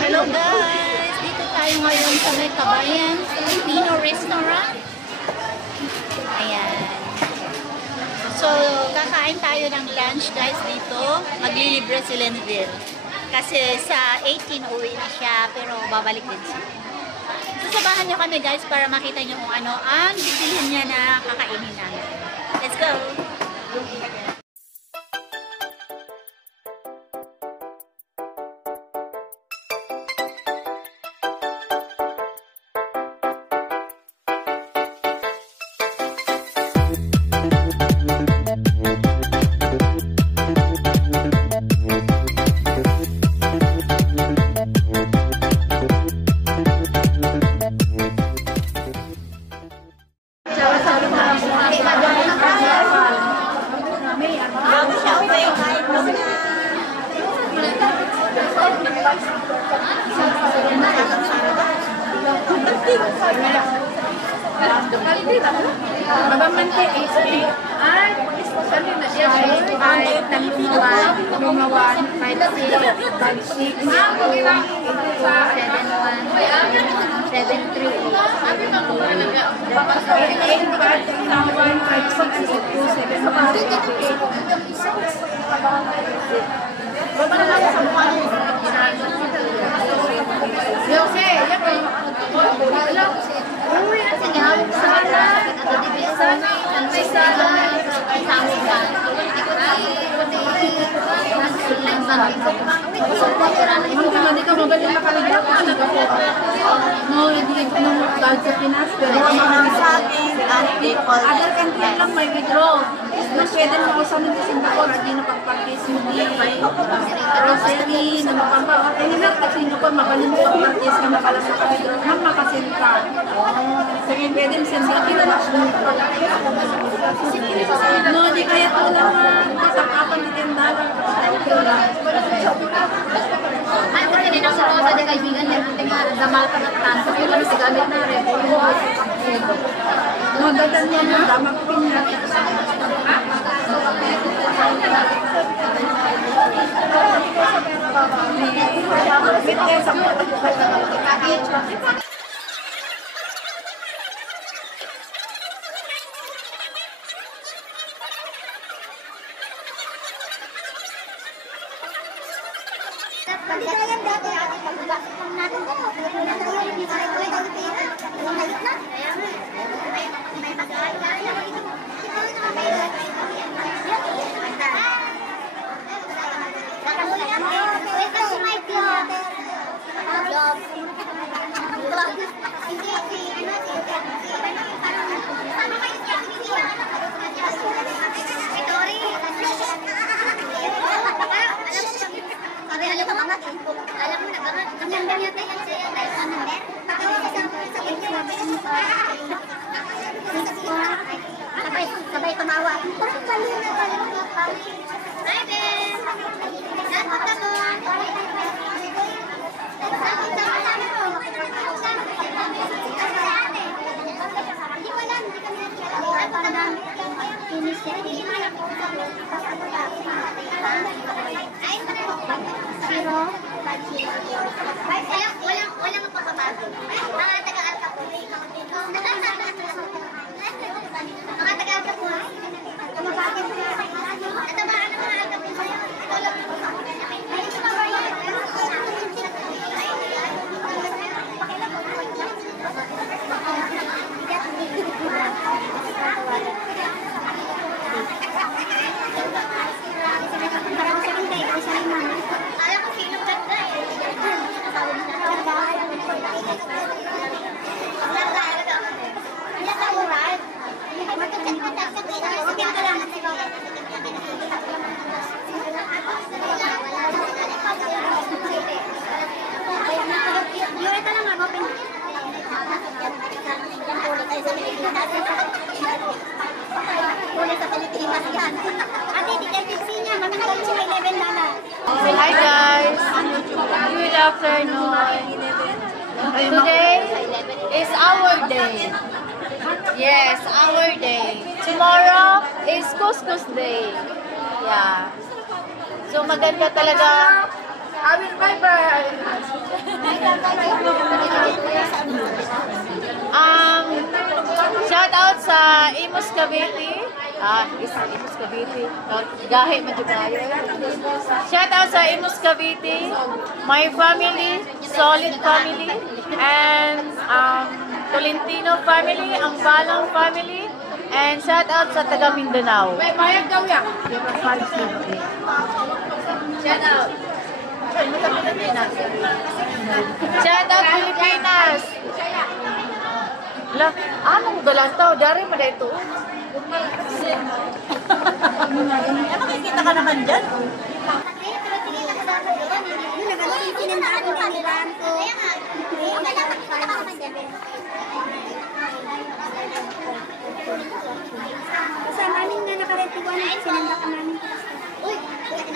Hello guys! Dito tayo ngayon sa may Kabayan Filipino Restaurant. Ayan. So, kakain tayo ng lunch guys dito. Maglilibre si Lenville. Kasi sa 18 uwi na siya, pero babalik din siya. Sasabahan niyo kami guys para makita niyo kung ano ang bibilhin niya na kakainin namin. Let's go! Mabamante is ay kami na siya ay talunuan, lumawan, 5-6, 5-6, 7-1, 7-3, sabi mo ko talaga other country lang may withdraw. Pwede mo ko sa mga Singapore at di napagpagkis mo di grocery na mapapag hindi na kasi nyo pa magaling mo pagpagkis ka na pala sa withdraw nang makasin ka. Sige, pwede mo send ka na no, di kaya ito lang kasakapan ni Tendala. ay kasi din ako sa mga kaibigan niya ang tingnan damal pa ng tanso kung ano si gamit na rin no, dadan niya ng damang pinya. Pagkakayan dati ating pagbabasok ng natin ko. Pagkakayan yung parang ko yung pera. Yung halit na. May pagkakaan ka. Welcome to my vlog. Vlog. Sama kayo siya. Tori. Alam mo nabangat. Ang ganda niya tayo siya. Sabay tumawa. Hi Ben! Nagpunta mo. Walang pagbabago. Mga taga-alka po. Mga taga-alka po. Tumabagin po. Natabaan ng mga alka po. Ito lang po. Ay, tumabagin. Alam ko sino ganda eh. Hi guys! Good afternoon! Today is our day. Yes, our day. Tomorrow is Couscous Day. Yeah. So maganda talaga. I will bye-bye. Shout out sa Imus Cavite. Imus Cavite. Gahe medyo kayo. Shout out sa Imus Cavite. My family, solid family, and Tolentino family, ang Balang family, and shout out sa taga Mindanao. May mayag daw yan. Shout out. Shout out Pilipinas. Lah, anong dalang tao? Dari mo na ito. Makikita ka naman dyan. Sa namin na nakaretiwan, sinanda ka namin. Uy,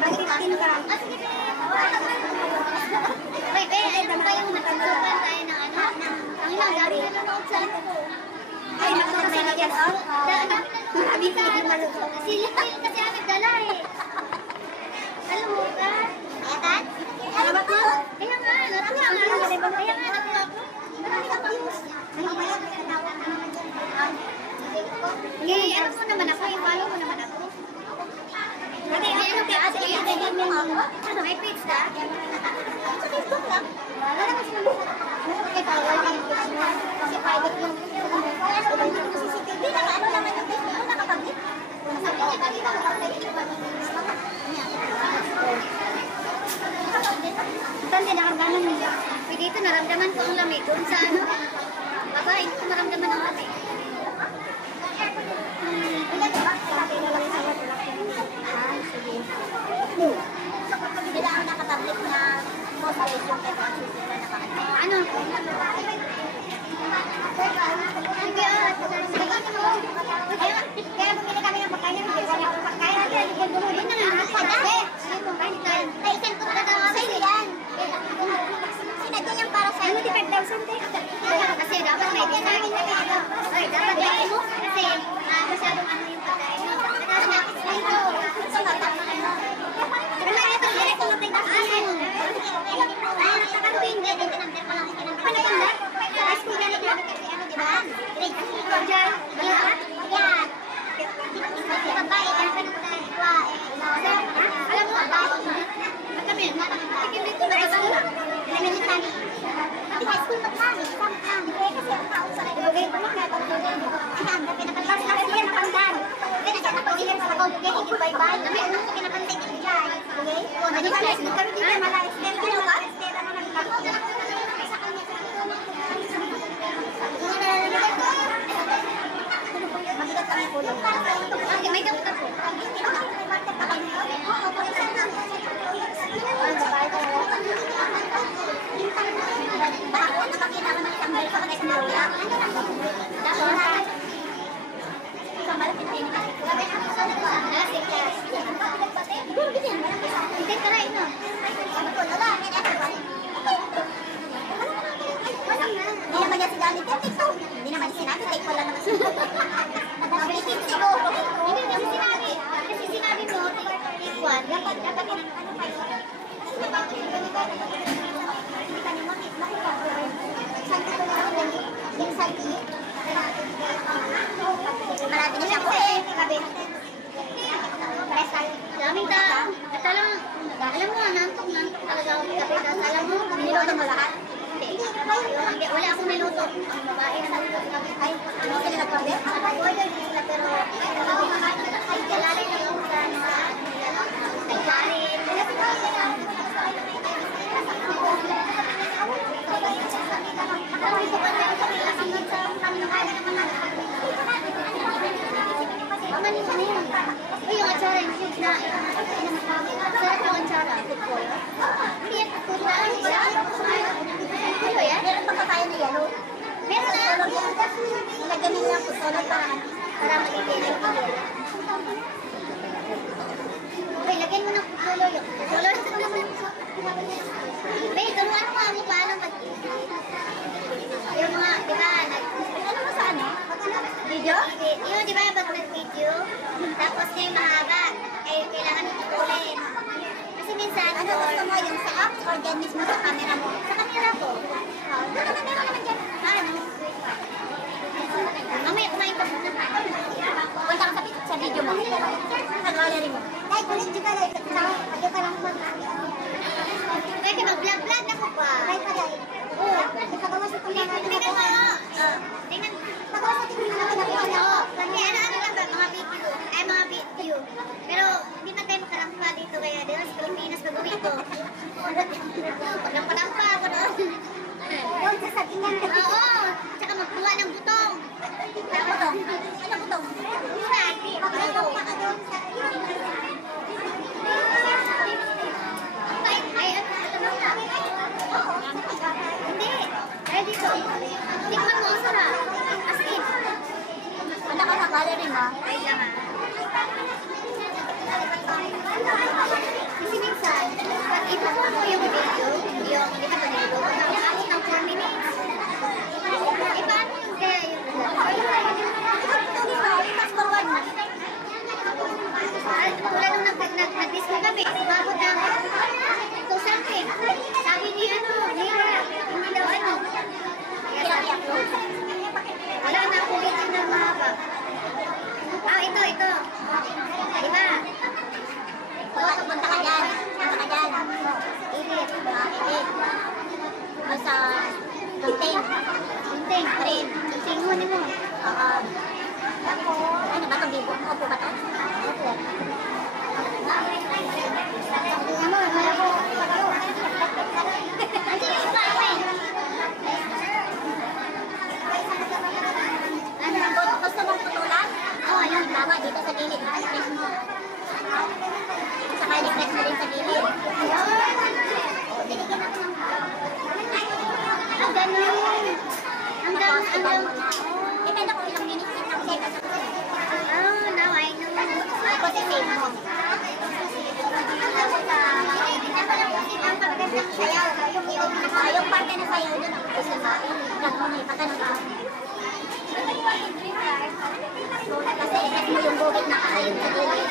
mag-15 ka. Wait, ito ba yung natagsupan tayo ng ano? Ang ilang gari na nanood sa ay, nanood sa nagyan. Sabi ka, silip ko yun kasi ang nagdala eh. Alam mo ka? Ayatan? Alabat mo? Kaya nga, natuwa ako. Kaya nga, natuwa ako. Marami ka pang news. Ngayon, ano mo naman ako? I-follow mo naman ako. Okay, ano kaya ate yung ganyan mo ako? May page na? Sa Facebook lang. Wala naman sila mo. Kaya tawal yung page mo. Kasi private yung ano naman yung CCTV. Ano naman yung page mo? Nakapaglit. Sabi niya, kanina nakapaglit yung ano. Tanda, naramdaman mo. Pwede ito, naramdaman ko ang lamig. Doon sa ano, baba, hindi ko maramdaman ang lamig. Sila ang nakatablet na motivation kay Francis na nakakita. Ano? Kaya bumili kami ng pagkain ng pagkain ng pagkain natin. Hindi na nga natin. Ay, send ko na daw sa yan. Sinadya niyang para sa 25,000 din. Kasi dapat may design. Ay, dapat laki mo. Kasi masyadong ano yung pagkain. May gamot ako. Hindi naman sinabi, take ko lang naman siguro. Hindi naman sinabi. Kasi sinabi mo, take one. Dapat yun ang ano kayo. Hindi ka naman, makita ko. Santi ko lang naman yung santi. Marami na siya po eh. Daming tao. At alam mo, nantok talaga ako kape. Alam mo, niloto mo lahat. Wala akong niluto. Ang babae na nagluto kami. Ay, hindi sila nagkabe? Order din sila pero ay kalalay na yung sa nagkarin. Amanin mo na yun. Uy, yung atsara yung huge na. Sarap yung atsara. Food color. Hindi yan. Food color. Ano ba yan? Meron pa kakain na yellow? Meron na. Ilagyan nila ang food color para magiging yung yellow. Uy, lagyan mo ng food color. Yung food color. Wait, turuan mo ang paano yung mga, di ba, ano mo sa ano? Video? Yung di ba, pag nag-video, tapos yung mahaba, eh, kailangan mo tukulin. Kasi minsan, ano gusto mo yung sa Or dyan mismo sa camera mo? Sa camera ko. Meron naman dyan. Ano? Mamaya kumain ka muna. Punta ka sa video mo. Sa gallery mo. Dahil kulit juga lang. Ayaw ka lang mag... Pwede mag-vlog-vlog na ko pa. Dahil pa dahil. Oo. Nakagawa sa itong mga... Tingnan mo. Tingnan. Nakagawa sa itong mga pinapagawa. Kasi ano lang ba? Mga video. Ay, mga video. Pero hindi na tayo makalampa dito kaya dito sa Pilipinas pag-uwi ko. Paglampa-lampa ako doon. Doon sa sagingan. Oo. Tsaka magkuha ng butong. Ano butong? Ano butong? Hindi. Paglampa ka doon sa... Hindi. Ay, dito. Tingnan mo, sarap. As in. Wala ka sa gallery mo? Ay, lang kasi minsan, pag ito mo yung video, hindi ako nito, ako ng 4 minutes. Eh, paano yung kaya yung fast forward na. Tulad nung nag-dis mo kami, umabot ng 200. Sabi ni Nira, hindi daw ano. Kaya sabi ako, wala na akong video na mahaba. Ito. Diba? Punta ka dyan. Edit. Basta, gunting pa rin. Gunting mo. Ano ba itong bibo? Opo ba ito? Opo. Gusto mong putulan? Oo, yun. Tama, dito sa gilid. Press mo. Saka i-press mo din sa gilid. Ang ganun. Hanggang. Depende kung ilang minutes, ilang seconds. Oh, now I know. Tapos i-save mo. Yung parte na sayaw doon ako gusto mo. Ilag mo na ipatanong ako. Kasi ikat mo yung bukit na kakayon sa gilid.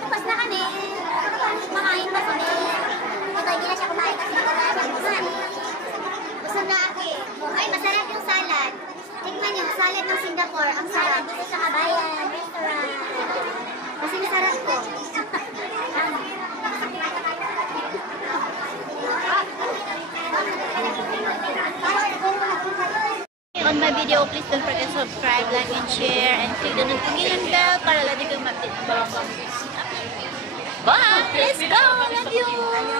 Tapos na kami. Makain pa kami. Ito, hindi na siya kumain kasi wala siya kumain. Busog na ako eh. Ay, masarap yung salad. Tingnan yung salad ng Singapore. Ang sarap dito sa Kabayan Restaurant. Kasi masarap ko. On my video, please don't forget to subscribe, like, and share, and click the notification bell para lagi kang ma-update ng mga videos. Bye! Let's go! Love you!